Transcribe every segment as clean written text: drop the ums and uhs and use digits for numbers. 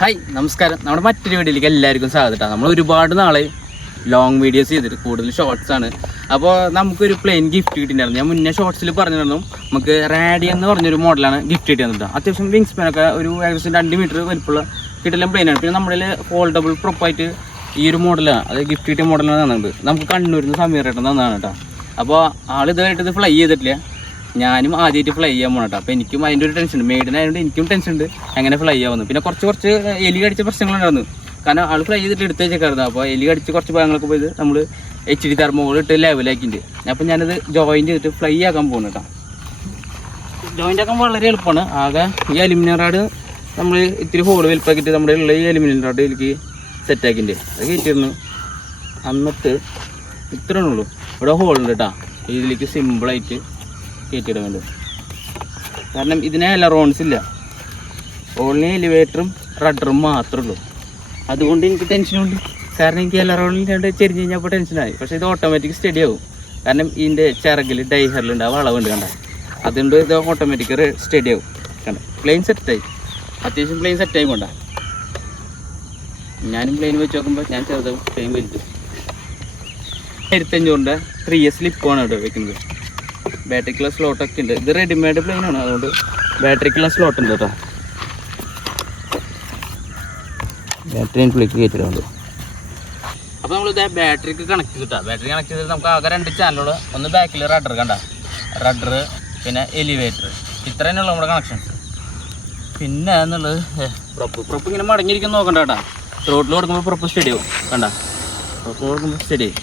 Hi നമസ്കാരം. നമ്മുടെ മറ്റൊരു വീഡിയോയിലേക്ക് എല്ലാവർക്കും സ്വാഗതം. നമ്മൾ ഒരുപാട് നാളെ ലോങ് വീഡിയോസ് ചെയ്തിട്ട് കൂടുതൽ ഷോർട്സ് ആണ്. അപ്പോൾ നമുക്കൊരു പ്ലെയിൻ ഗിഫ്റ്റ് കിട്ടിയിട്ടുണ്ടായിരുന്നു. ഞാൻ മുന്നേ ഷോർട്സിൽ പറഞ്ഞിരുന്നു നമുക്ക് റാഡി എന്ന് പറഞ്ഞൊരു മോഡലാണ് ഗിഫ്റ്റ് കിട്ടിയിരുന്നത്. അത്യാവശ്യം വിങ്സ് സ്പാനൊക്കെ ഒരു ഏകദേശം 2 മീറ്റർ വലിപ്പമുള്ള കിട്ടില്ല പ്ലെയിനാണ്. പിന്നെ നമ്മുടെ ഫോൾഡബിൾ പ്രൊപ്പായിട്ട് ഈ ഒരു മോഡലാണ്, അത് ഗിഫ്റ്റ് കിട്ടിയ മോഡലാണ് തന്നത്. നമുക്ക് കണ്ണൂരിൽ നിന്ന് സമീറേട്ടൻ തന്നതാണ് കേട്ടോ. അപ്പോൾ ആൾ ഇതുമായിട്ട് ഇത് ഫ്ലൈ ചെയ്തിട്ടില്ല, ഞാനും ആദ്യമായിട്ട് ഫ്ലൈ ചെയ്യാൻ പോകണം കേട്ടോ. അപ്പോൾ എനിക്കും അതിൻ്റെ ഒരു ടെൻഷൻ ഉണ്ട്, മെയ്ഡിനായതുകൊണ്ട് എനിക്കും ടെൻഷൻ ഉണ്ട് എങ്ങനെ ഫ്ലൈ ആവുന്നു. പിന്നെ കുറച്ച് എലി കടിച്ച പ്രശ്നങ്ങളുണ്ടായിരുന്നു, കാരണം ആൾ ഫ്ലൈ ചെയ്തിട്ട് എടുത്ത് വെച്ചേക്കായിരുന്നു. അപ്പോൾ എലി കടിച്ച് കുറച്ച് ഭാഗങ്ങളൊക്കെ പോയത് നമ്മൾ HD തെർമോകൾ ഇട്ട് ലെവലാക്കിയിട്ട്, അപ്പോൾ ഞാനത് ജോയിൻ്റ് ചെയ്തിട്ട് ഫ്ലൈ ആക്കാൻ പോകുന്നു കേട്ടോ. ജോയിൻ്റ് ആക്കാൻ വളരെ എളുപ്പമാണ്. ആകെ ഈ അലുമിനിയം റാഡ് നമ്മൾ ഇത്തിരി ഹോൾ വലിപ്പാക്കിയിട്ട് നമ്മുടെ ഉള്ള ഈ അലുമിനിയം റാഡ് ഇതിലേക്ക് സെറ്റാക്കിൻ്റെ അത് കയറ്റിയിരുന്നു. എന്നിട്ട് ഇത്രേ ഉള്ളൂ, ഇവിടെ ഹോളുണ്ട് കേട്ടോ. ഇതിലേക്ക് സിമ്പിളായിട്ട് കയറ്റിയിടാൻ വേണ്ടി, കാരണം ഇതിനെ എലറോൺസ് ഇല്ല, ഓൺലി എലിവേറ്ററും റഡറും മാത്രമേ ഉള്ളൂ. അതുകൊണ്ട് എനിക്ക് ടെൻഷനുണ്ട്, കാരണം എനിക്ക് എലറോണില്ലാണ്ട് ചെരിഞ്ഞ് കഴിഞ്ഞപ്പോൾ ടെൻഷനായി. പക്ഷേ ഇത് ഓട്ടോമാറ്റിക് സ്റ്റഡി ആവും, കാരണം ഇതിൻ്റെ ചിറകിൽ ഡൈഹറിലുണ്ട് ആ വളവുണ്ട് കണ്ട, അതുകൊണ്ട് ഇത് ഓട്ടോമാറ്റിക് സ്റ്റഡി ആവും. കണ്ട പ്ലെയിൻ സെറ്റായി, അത്യാവശ്യം പ്ലെയിൻ സെറ്റായി കൊണ്ട. ഞാനും പ്ലെയിൻ വെച്ച് നോക്കുമ്പോൾ ഞാൻ ചെറുതാവും, പ്ലെയിൻ വലുത്. 1500 3S സ്ലിപ്പാണ് കേട്ടോ വെക്കുന്നത്. ബാറ്ററിക്കുള്ള സ്ലോട്ടൊക്കെ ഉണ്ട്. ഇത് റെഡിമെയ്ഡ് പ്ലെയിനാണ്, അതുകൊണ്ട് ബാറ്ററിക്കുള്ള സ്ലോട്ട് ഉണ്ട് കേട്ടോ. ബാറ്ററി പ്ലേക്ക് കയറ്റിയിട്ടുണ്ട്. അപ്പോൾ നമ്മളിത് ബാറ്ററിക്ക് കണക്ട് ചെയ്തിട്ടാ, ബാറ്ററി കണക്ട് ചെയ്തിട്ട് നമുക്ക് ആകെ 2 ചാനലുകൾ, ഒന്ന് ബാക്കിൽ റഡർ കണ്ട, റഡർ പിന്നെ എലിവേറ്റർ, ഇത്ര തന്നെയുള്ള നമ്മുടെ കണക്ഷൻസ്. പിന്നെ എന്നുള്ളത് പ്രൊപ്പ് ഇങ്ങനെ മടങ്ങിയിരിക്കുന്ന നോക്കണ്ട കേട്ടോ. റോഡിൽ കൊടുക്കുമ്പോൾ പ്രൊപ്പ് സ്റ്റഡി ആവും കണ്ട, പ്രൊപ്പ് കൊടുക്കുമ്പോൾ സ്റ്റഡി ആയി.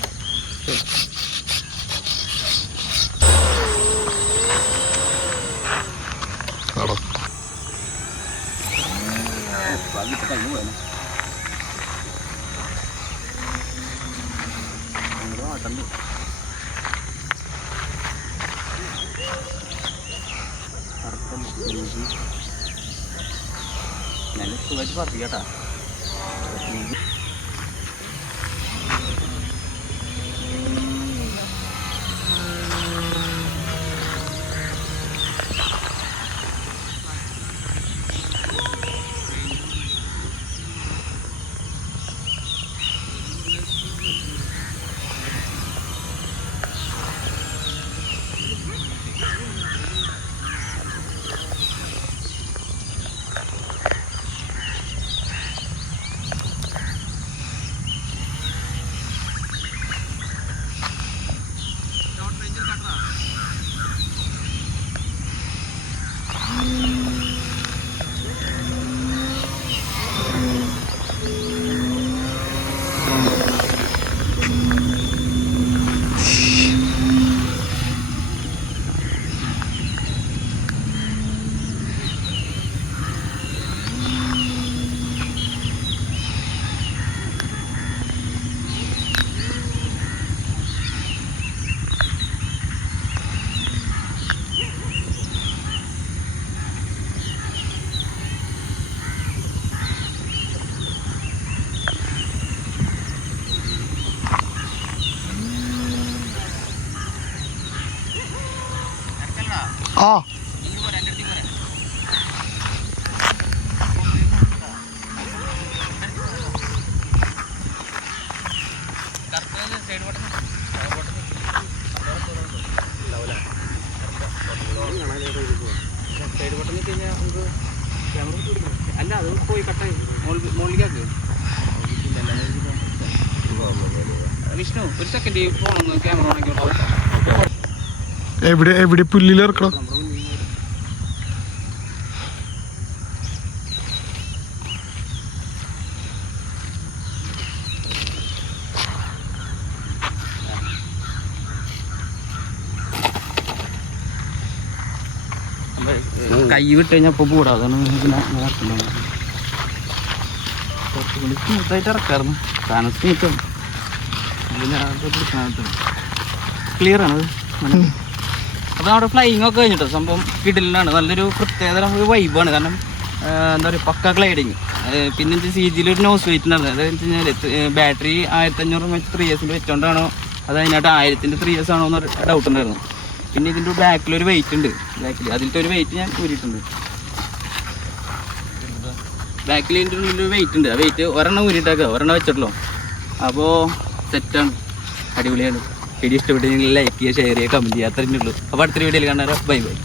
നല്ല സുഖമായിട്ട് പറത്തിക്കട്ടാ. ആ അല്ല അത് പോയി കട്ടായി മോളിലേക്കാക്ക്. വിഷ്ണു ഒരു സെക്കൻഡ് ഫോണൊന്ന് ക്യാമറ ഓണാക്കിയോളൂ. എവിടെ പുല്ലിലിറക്കണം. കൈ വിട്ട് കഴിഞ്ഞാൽ ഇപ്പോൾ കൂടാ, അതാണ് കുറച്ചുകൂടി സ്മൂത്തായിട്ട് ഇറക്കാറുണ്ട്. സാധനം സ്മൂത്താണ്, ക്ലിയറാണ്. അപ്പോൾ നമ്മുടെ ഫ്ലൈയിങ് ഒക്കെ കഴിഞ്ഞിട്ടോ സംഭവം കിടിലാണ്. നല്ലൊരു പ്രത്യേകത നമുക്ക് വൈബാണ്, കാരണം എന്താ പറയുക പക്ക ഗ്ലൈഡിങ്. പിന്നെ CG ഒരു നോസ് വെയിറ്റ് ഉണ്ടായിരുന്നു. അതെന്ന് വെച്ച് കഴിഞ്ഞാൽ ബാറ്ററി 1500 3S വെച്ചോണ്ടാണോ അത് അതിനായിട്ട് 1000 3S ആണോ എന്നൊരു ഡൗട്ട് ഉണ്ടായിരുന്നു. പിന്നെ ഇതിൻ്റെ ബാക്കിലൊരു വെയിറ്റ് ഉണ്ട്, ബാക്കിൽ അതിലത്തെ ഒരു വെയിറ്റ് ഞാൻ കൂരിയിട്ടുണ്ട്. ബാക്കിൽ ഇതിൻ്റെ ഉള്ളിൽ വെയിറ്റ് ഉണ്ട്. ആ വെയിറ്റ് ഒരെണ്ണം ഊരിയിട്ടേക്കുക, ഒരെണ്ണം വെച്ചിട്ടുള്ളൂ. അപ്പോൾ സെറ്റാണ്, അടിപൊളിയാണ്. വീഡിയോ ഇഷ്ടപ്പെട്ടെങ്കിൽ ലൈക്ക് ചെയ്യുക, ഷെയർ ചെയ്യുക, കമൻറ്റ് ചെയ്യുക, അത്രയേ ഉള്ളൂ. അപ്പോൾ അടുത്തൊരു വീഡിയോയിൽ കാണാറോ. Bye bye.